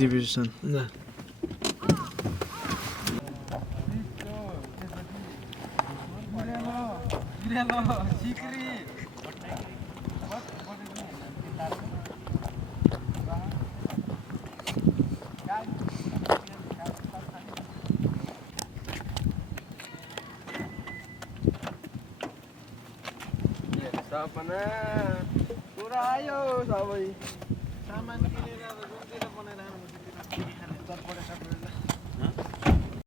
Division. ल सपना पुरा आयो सबै सामान किनेर अब रुमतिर बनाएर आउनु